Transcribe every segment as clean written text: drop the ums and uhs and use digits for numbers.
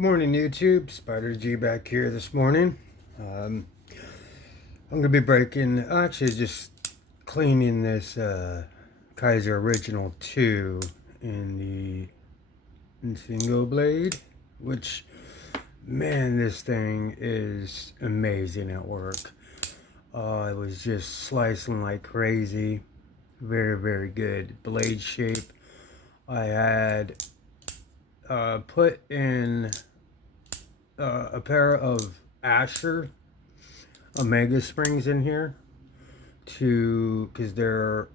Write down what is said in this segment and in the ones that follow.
Morning YouTube, Spider G back here this morning. I'm gonna be actually just cleaning this Kizer Original 2 in the single blade, which, man, this thing is amazing at work. I was just slicing like crazy. Very, very good blade shape. I had put in a pair of Asher Omega springs in here because the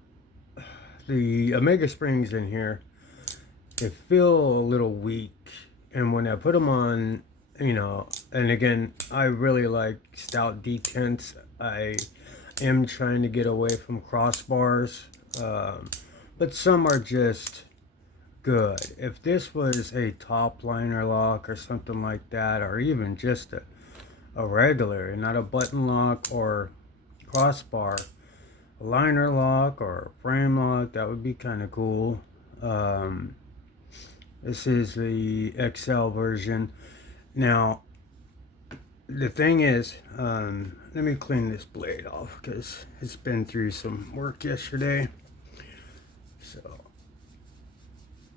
Omega springs in here, they feel a little weak, and when I put them on, and again, I really like stout detents. I am trying to get away from crossbars, but some are just good. If this was a top liner lock or something like that, or even just a regular, not a button lock or crossbar, a liner lock or frame lock, that would be kind of cool. This is the XL version. Now, the thing is, let me clean this blade off because it's been through some work yesterday. So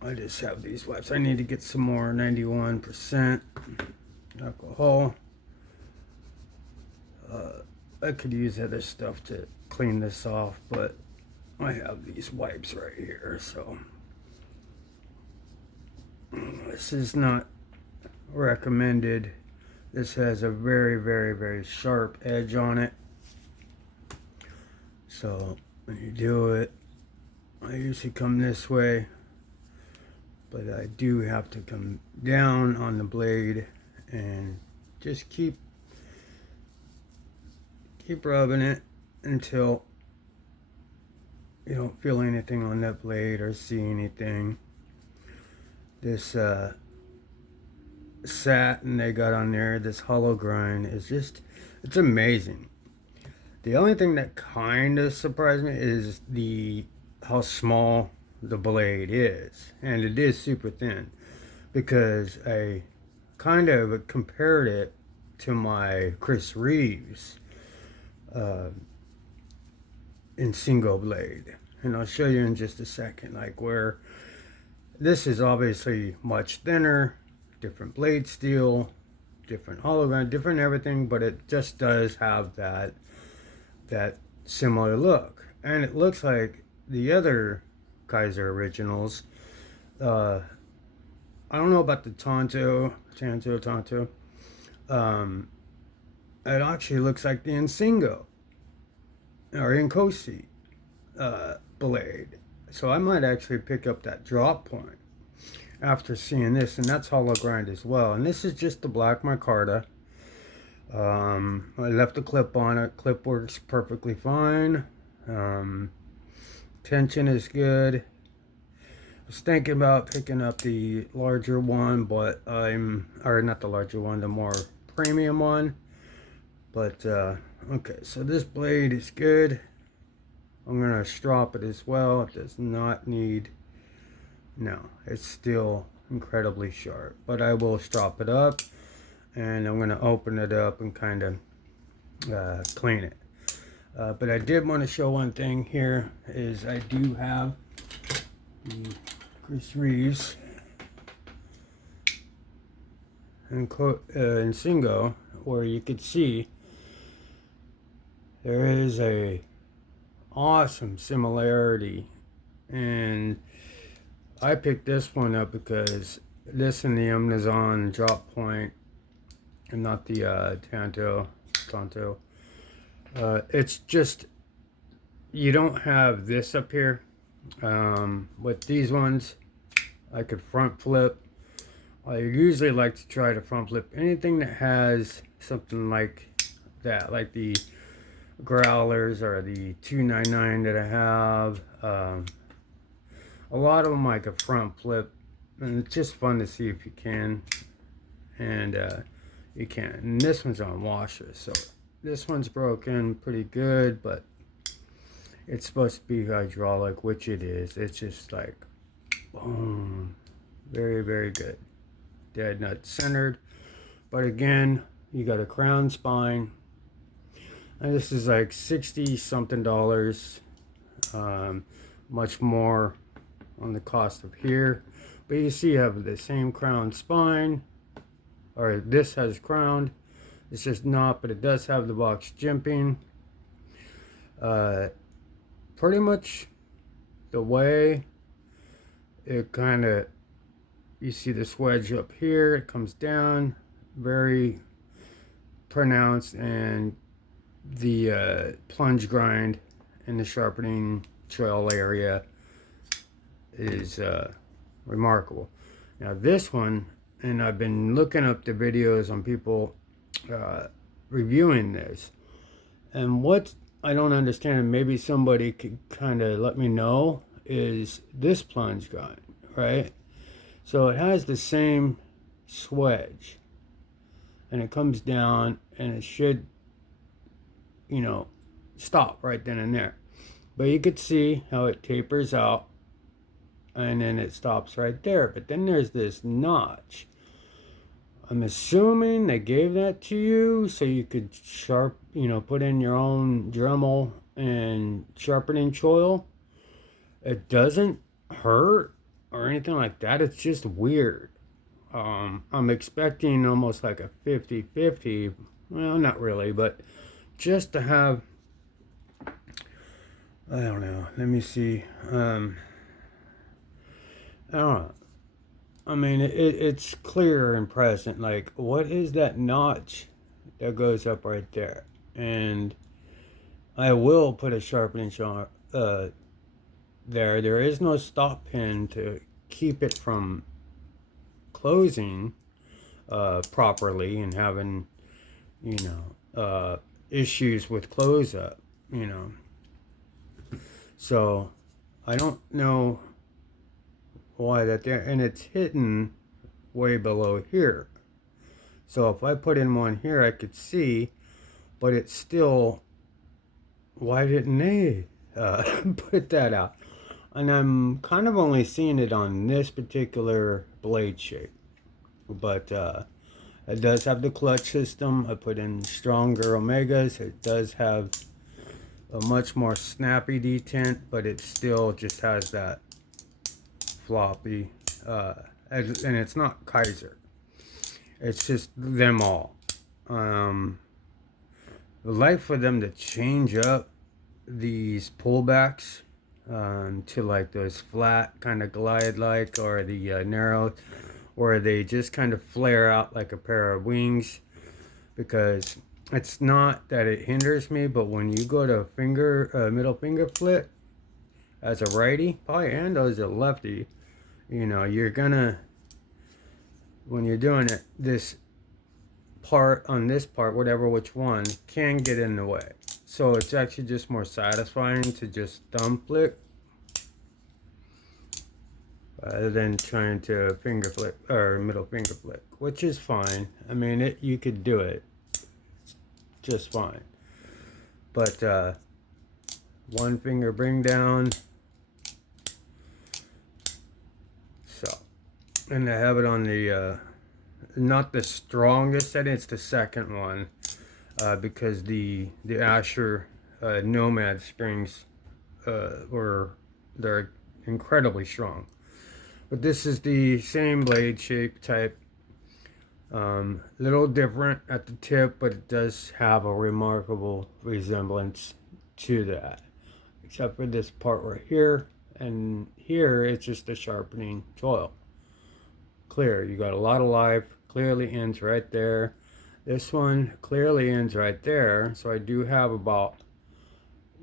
I just have these wipes. I need to get some more 91% alcohol. I could use other stuff to clean this off, but I have these wipes right here, so this is not recommended. This has a very, very, very sharp edge on it. So when you do it, I usually come this way, but I do have to come down on the blade and just keep rubbing it until you don't feel anything on that blade or see anything. This satin they got on there, this hollow grind, is just, it's amazing. The only thing that kind of surprised me is how small the blade is, and it is super thin, because I kind of compared it to my Chris Reeves in single blade, and I'll show you in just a second, like where this is obviously much thinner, different blade steel, different hologram, different everything, but it just does have that similar look. And it looks like the other Kizer originals. I don't know about the Tonto. It actually looks like the Insingo or Inkosi blade. So I might actually pick up that drop point after seeing this, and that's hollow grind as well. And this is just the black micarta. I left the clip on it. Clip works perfectly fine. Tension is good. I was thinking about picking up the larger one, but not the larger one, the more premium one. But okay, so this blade is good. I'm gonna strop it as well. It does not need, no, it's still incredibly sharp, but I will strop it up, and I'm gonna open it up and kind of clean it. But I did want to show one thing here, is I do have the Chris Reeves and Singo, where you could see there is a awesome similarity, and I picked this one up because this and the Amazon drop point, and not the Tonto. It's just, you don't have this up here. With these ones, I could front flip. I usually like to try to front flip anything that has something like that, like the growlers or the 299 that I have. A lot of them I could front flip, and it's just fun to see if you can, and you can. And this one's on washer, so this one's broken pretty good, but it's supposed to be hydraulic, which it is. It's just like, boom, very, very good. dead nut centered. But again, you got a crown spine, and this is like 60 something dollars, much more on the cost of here. But you see you have the same crown spine, or this has crowned, it's just not, but it does have the box jimping. Pretty much the way it kind of, you see this wedge up here, it comes down very pronounced, and the plunge grind in the sharpening trail area is remarkable. Now this one, and I've been looking up the videos on people reviewing this, and what I don't understand, and maybe somebody could kind of let me know, is this plunge grind, right? So it has the same swedge, and it comes down, and it should, you know, stop right then and there. But you could see how it tapers out, and then it stops right there. But then there's this notch. I'm assuming they gave that to you so you could put in your own Dremel and sharpening choil. It doesn't hurt or anything like that. It's just weird. I'm expecting almost like a 50-50. Well, not really, but just to have, I don't know. Let me see. I don't know. I mean, it's clear and present. Like, what is that notch that goes up right there? And I will put a sharpening there. There is no stop pin to keep it from closing properly and having, issues with close up, So I don't know why that there, and it's hidden way below here. So if I put in one here, I could see, but it's still, why didn't they put that out? And I'm kind of only seeing it on this particular blade shape, but it does have the clutch system. I put in stronger Omegas. It does have a much more snappy detent, but it still just has that floppy, and it's not Kizer. It's just them all. The like for them to change up these pullbacks to like those flat kind of glide like, or the narrow, where they just kind of flare out like a pair of wings, because it's not that it hinders me, but when you go to middle finger flip as a righty, probably, and as a lefty, you're gonna, when you're doing it, this part on this part, whatever which one, can get in the way. So it's actually just more satisfying to just thumb flick rather than trying to finger flick or middle finger flick, which is fine. I mean, you could do it just fine. But one finger bring down. So, and I have it on the not the strongest setting, it's the second one, because the Asher Nomad springs they're incredibly strong. But this is the same blade shape type, little different at the tip, but it does have a remarkable resemblance to that, except for this part right here, and here it's just a sharpening choil. Clear, you got a lot of life, clearly ends right there. This one clearly ends right there, so I do have about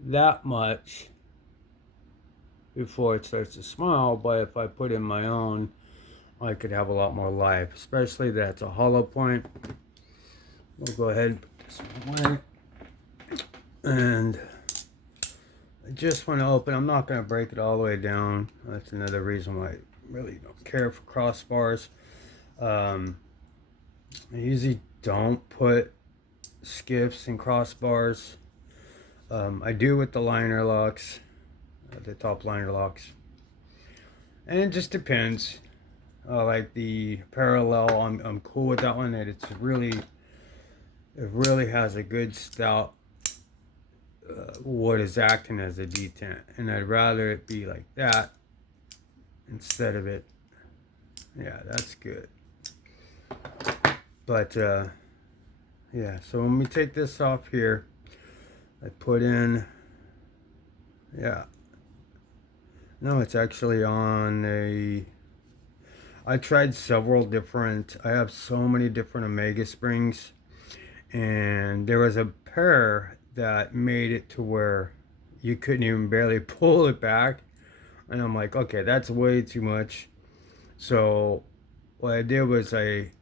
that much before it starts to smile. But if I put in my own, I could have a lot more life, especially that's a hollow point. We'll go ahead and put this away, and I just want to open. I'm not going to break it all the way down. That's another reason why I really don't care for crossbars. I usually don't put skiffs in crossbars. I do with the liner locks, the top liner locks, and it just depends. I like the parallel. I'm cool with that one. It really has a good stout what is acting as a detent, and I'd rather it be like that instead of it. Yeah, that's good. But yeah, so when we take this off here, I put in, yeah, no, it's actually on a, I tried several different, I have so many different Omega springs, and there was a pair that made it to where you couldn't even barely pull it back, and I'm like, okay, that's way too much. So what I did was I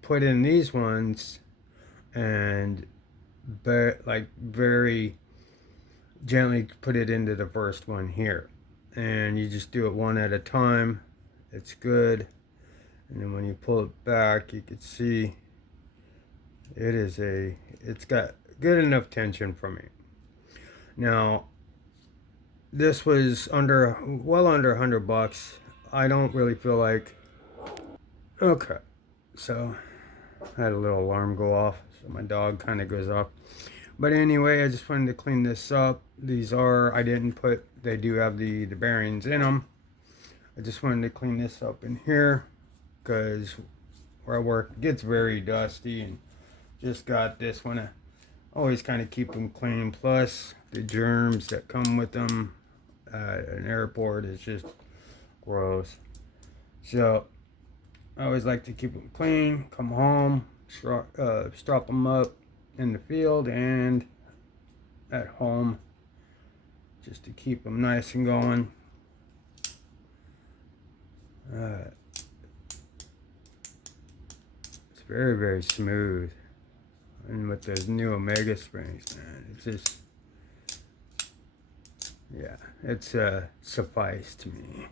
put in these ones and like very gently put it into the first one here, and you just do it one at a time. It's good. And then when you pull it back, you can see it's got good enough tension for me. Now this was well under $100. I don't really feel like, okay, so I had a little alarm go off, so my dog kind of goes off. But anyway, I just wanted to clean this up. These are, I didn't put, they do have the bearings in them. I just wanted to clean this up in here because where I work it gets very dusty, and just got this one. I always kind of keep them clean. Plus the germs that come with them at an airport is just gross. So I always like to keep them clean, come home, strap them up in the field and at home just to keep them nice and going. It's very, very smooth. And with those new Omega springs, man, it's just, yeah, it's sufficed to me.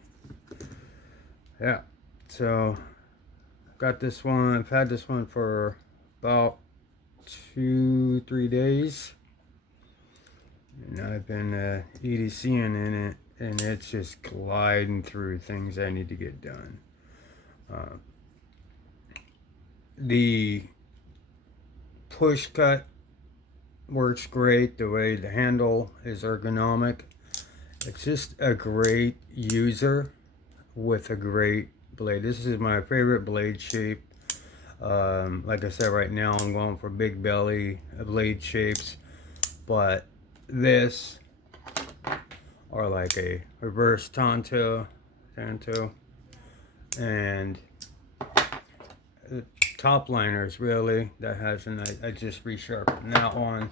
Yeah, so I've got this one. I've had this one for about 2-3 days, and I've been EDCing in it, and it's just gliding through things I need to get done. The push cut works great. The way the handle is ergonomic, it's just a great user with a great blade. This is my favorite blade shape. Like I said, right now I'm going for big belly blade shapes, but this, or like a reverse tanto, and top liners really. That has I just resharpened that one,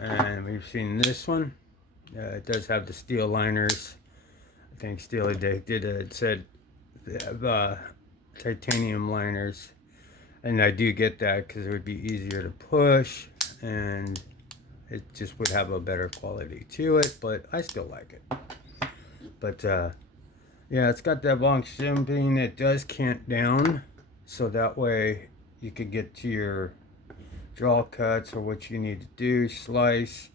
and we've seen this one. It does have the steel liners. I think Steely Dick did it. It said they have titanium liners, and I do get that because it would be easier to push, and it just would have a better quality to it. But I still like it. But yeah, it's got that long shipping. It does cant down, so that way you could get to your draw cuts or what you need to do. Slice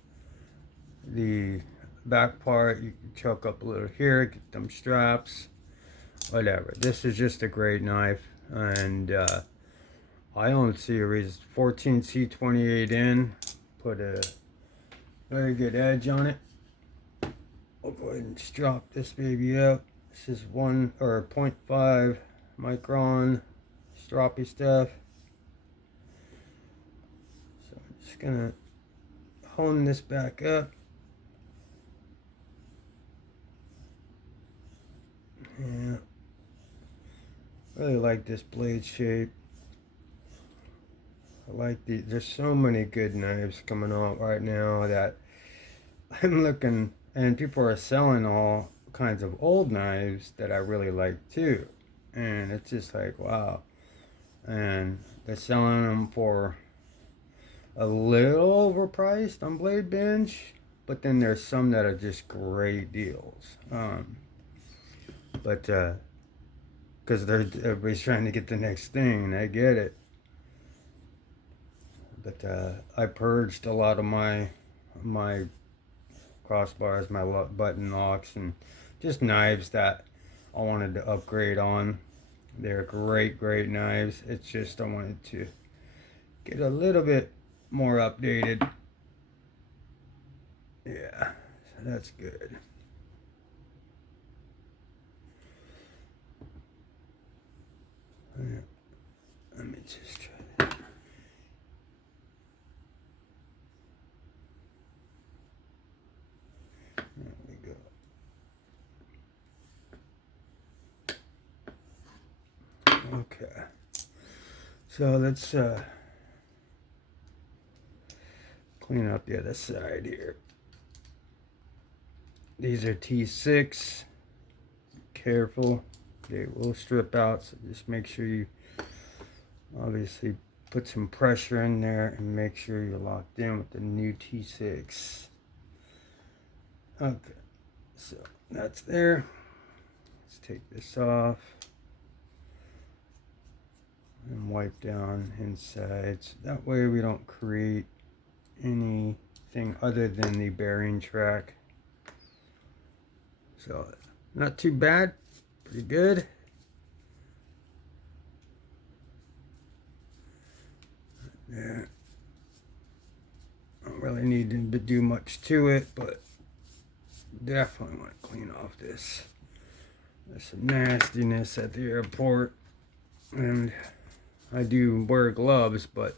the back part, you can choke up a little here, get them straps, whatever. This is just a great knife, and I don't see a reason. 14C28 in, put a very good edge on it. I'll go ahead and strap this baby up. This is 0.5 micron stroppy stuff. So I'm just gonna hone this back up. Yeah, really like this blade shape. I like there's so many good knives coming out right now that I'm looking, and people are selling all kinds of old knives that I really like too. And it's just like, wow. And they're selling them for a little overpriced on Blade Bench, but then there's some that are just great deals. But because everybody's trying to get the next thing, and I get it. But I purged a lot of my crossbars, my button locks, and just knives that I wanted to upgrade on. They're great, great knives. It's just I wanted to get a little bit more updated. Yeah, so that's good. Yeah. Let me just try that. There we go. Okay. So let's clean up the other side here. These are T6. Careful, they will strip out, so just make sure you obviously put some pressure in there and make sure you're locked in with the new T6. Okay, so that's there. Let's take this off and wipe down inside, so that way we don't create anything other than the bearing track. So not too bad, pretty good. There. Don't really need to do much to it, but definitely want to clean off this. There's some nastiness at the airport, and I do wear gloves, but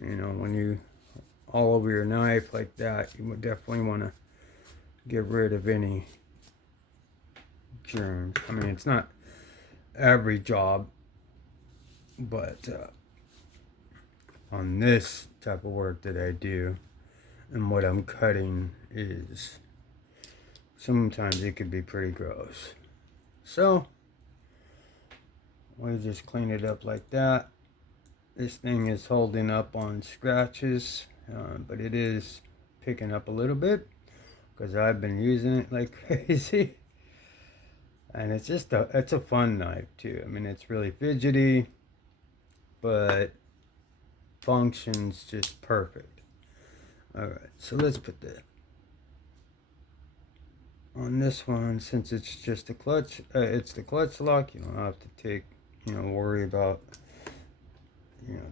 you know, when you all over your knife like that, you would definitely want to get rid of any germs. I mean, it's not every job, but on this type of work that I do and what I'm cutting is sometimes it could be pretty gross. So we just clean it up like that. This thing is holding up on scratches, but it is picking up a little bit because I've been using it like crazy. And it's just it's a fun knife too. I mean, it's really fidgety, but functions just perfect. All right, so let's put that on this one. Since it's just a clutch, it's the clutch lock. You don't have to worry about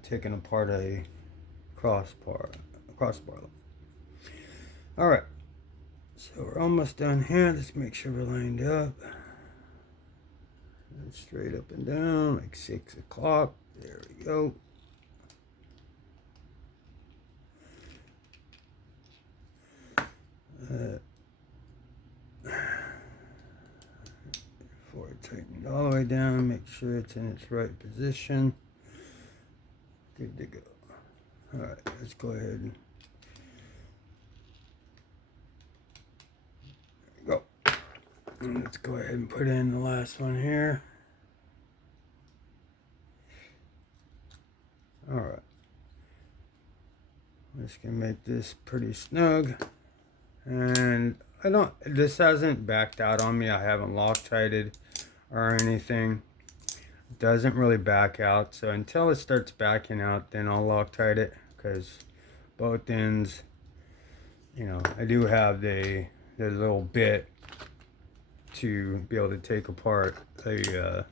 taking apart a crossbar. All right, so we're almost done here. Let's make sure we're lined up. And straight up and down, like 6 o'clock. There we go. Before I tighten it all the way down, make sure it's in its right position. Good to go. All right, let's go ahead and there we go. And let's go ahead and put in the last one here. All right. I'm just gonna make this pretty snug. And this hasn't backed out on me. I haven't Loctited or anything. It doesn't really back out. So until it starts backing out, then I'll Loctite it, because both ends, I do have the little bit to be able to take apart a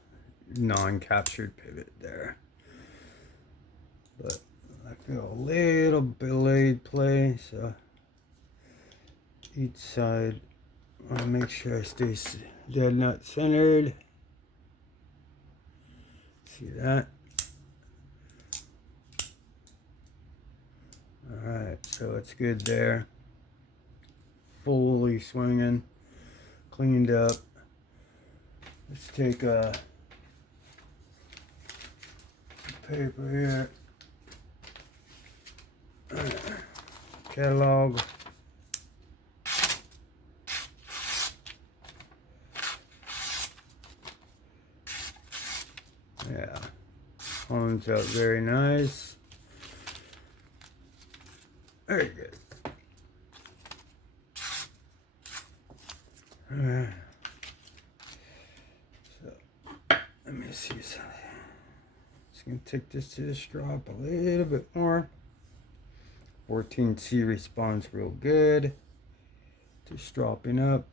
non-captured pivot there. But I feel a little blade play, so each side, I want to make sure I stay dead nut centered. See that? Alright, so it's good there. Fully swinging, cleaned up. Let's take a paper here. Catalog. Yeah, comes out very nice. Very good. Alright. So, let me see something. Just gonna take this to the strop a little bit more. 14C responds real good to stropping up.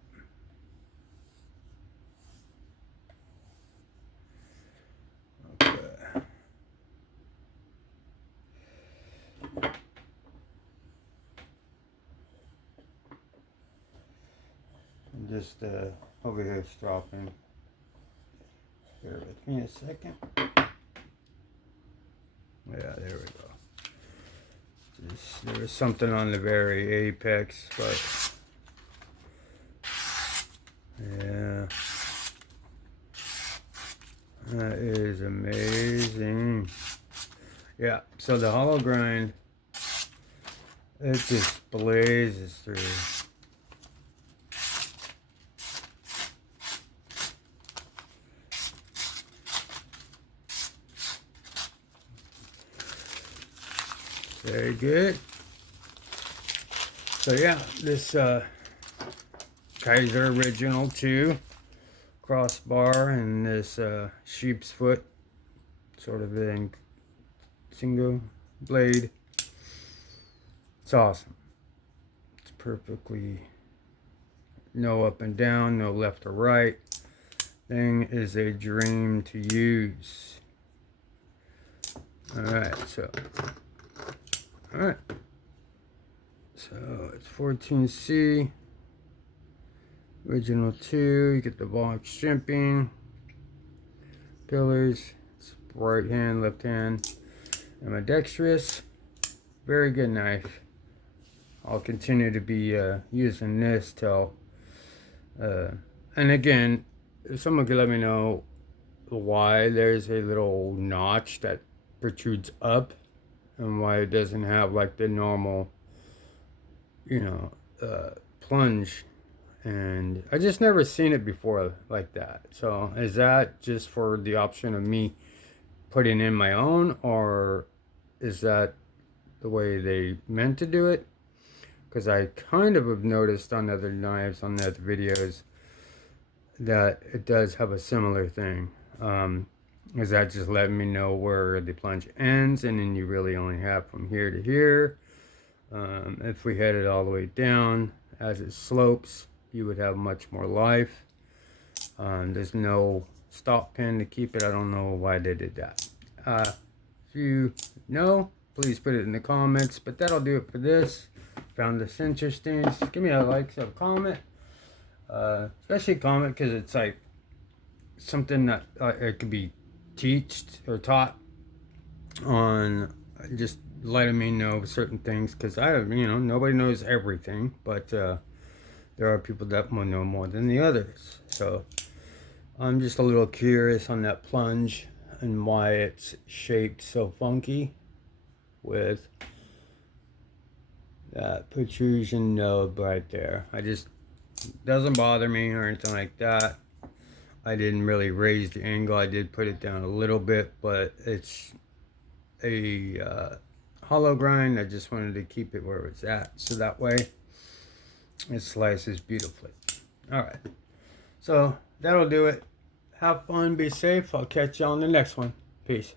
just over here stropping. Bear with me a second. Yeah, there we go. There was something on the very apex, but yeah, that is amazing. Yeah, so the hollow grind, it just blazes through. Very good. So yeah, this Kizer Original 2 crossbar and this sheep's foot sort of in single blade. It's awesome. It's perfectly no up and down, no left or right. Thing is a dream to use. Alright, so it's 14C original 2. You get the box stripping, pillars, it's right hand, left hand, ambidextrous. Very good knife. I'll continue to be using this till and again, if someone could let me know why there's a little notch that protrudes up and why it doesn't have like the normal, you know, plunge. And I just never seen it before like that. So is that just for the option of me putting in my own, or is that the way they meant to do it? Because I kind of have noticed on other knives, on other videos, that it does have a similar thing. Is that just letting me know where the plunge ends, and then you really only have from here to here. If we head it all the way down as it slopes, you would have much more life. There's no stop pin to keep it. I don't know why they did that. If you know, please put it in the comments. But that'll do it for this. Found this interesting. Just give me a like, a comment. Especially comment, because it's like something that it could be taught on, just letting me know certain things, because nobody knows everything, but there are people that will know more than the others. So I'm just a little curious on that plunge and why it's shaped so funky with that protrusion nub right there. Doesn't bother me or anything like that. I didn't really raise the angle. I did put it down a little bit, but it's a hollow grind. I just wanted to keep it where it's at, so that way it slices beautifully. Alright, so that'll do it. Have fun, be safe. I'll catch you on the next one. Peace.